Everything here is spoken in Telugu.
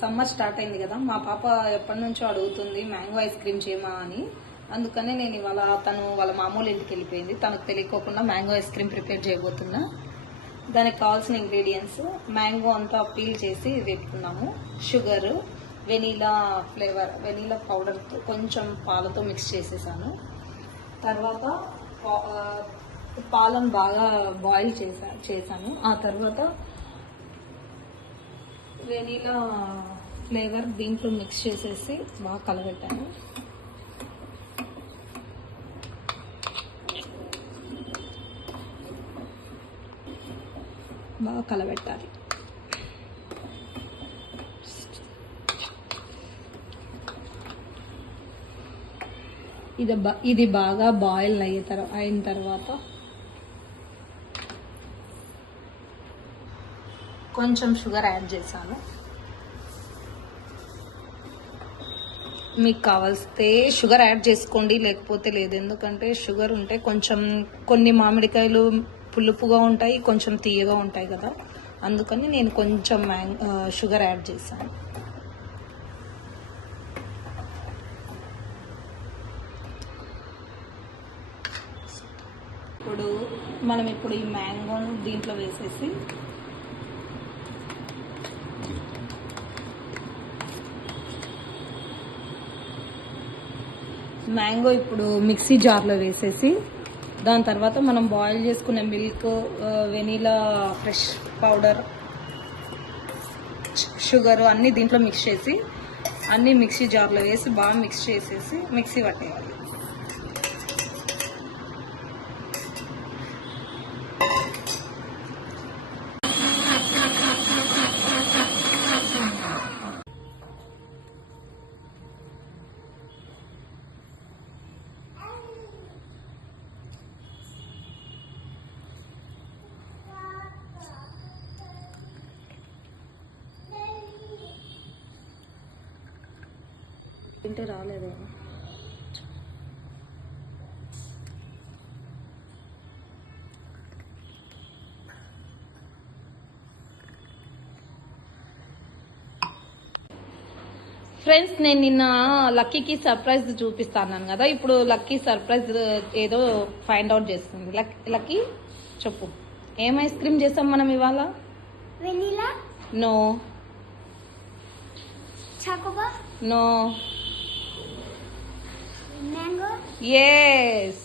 సమ్మర్ స్టార్ట్ అయింది కదా, మా పాప ఎప్పటి నుంచో అడుగుతుంది మ్యాంగో ఐస్ క్రీమ్ చేయమా అని. అందుకనే నేను ఇవాళ తను వాళ్ళ మామూలు ఇంటికి వెళ్ళిపోయింది, తనకు తెలియకోకుండా మ్యాంగో ఐస్ క్రీమ్ ప్రిపేర్ చేయబోతున్నా. దానికి కావాల్సిన ఇంగ్రీడియంట్స్: మ్యాంగో అంతా పీల్ చేసి పెట్టుకున్నాము, షుగర్, వెనీలా ఫ్లేవర్, వెనీలా పౌడర్తో కొంచెం పాలతో మిక్స్ చేసేసాను. తర్వాత పాలను బాగా బాయిల్ చేశాను. ఆ తర్వాత వెనీలా ఫ్లేవర్ దీంట్లో మిక్స్ చేసేసి బాగా కలబెట్టాను. బాగా కలబెట్టాలి. ఇది బాగా బాయిల్ అయిన తర్వాత కొంచెం షుగర్ యాడ్ చేశాను. మీకు కావాల్స్తే షుగర్ యాడ్ చేసుకోండి, లేకపోతే లేదు. ఎందుకంటే షుగర్ ఉంటే కొంచెం కొన్ని మామిడికాయలు పులుపుగా ఉంటాయి, కొంచెం తీయగా ఉంటాయి కదా, అందుకని నేను కొంచెం షుగర్ యాడ్ చేశాను. ఇప్పుడు ఈ మ్యాంగోను దీంట్లో వేసేసి మ్యాంగో ఇప్పుడు మిక్సీ జార్లో వేసేసి దాని తర్వాత మనం బాయిల్ చేసుకున్న milk, vanilla fresh powder, sugar అన్నీ దీంట్లో మిక్స్ చేసి అన్నీ మిక్సీ జార్లో వేసి బాగా మిక్స్ చేసేసి మిక్సీ పట్టేయాలి. తింటే రాలేదు. ఫ్రెండ్స్, నేను నిన్న లక్కీకి సర్ప్రైజ్ చూపిస్తాను కదా, ఇప్పుడు లక్కీ సర్ప్రైజ్ ఏదో ఫైండ్ అవుట్ చేస్తుంది. లక్కీ చెప్పు, ఏం ఐస్ క్రీమ్ చేస్తాం మనం ఇవాళ? Vanilla? No. Chocobar? No. Mango? yes.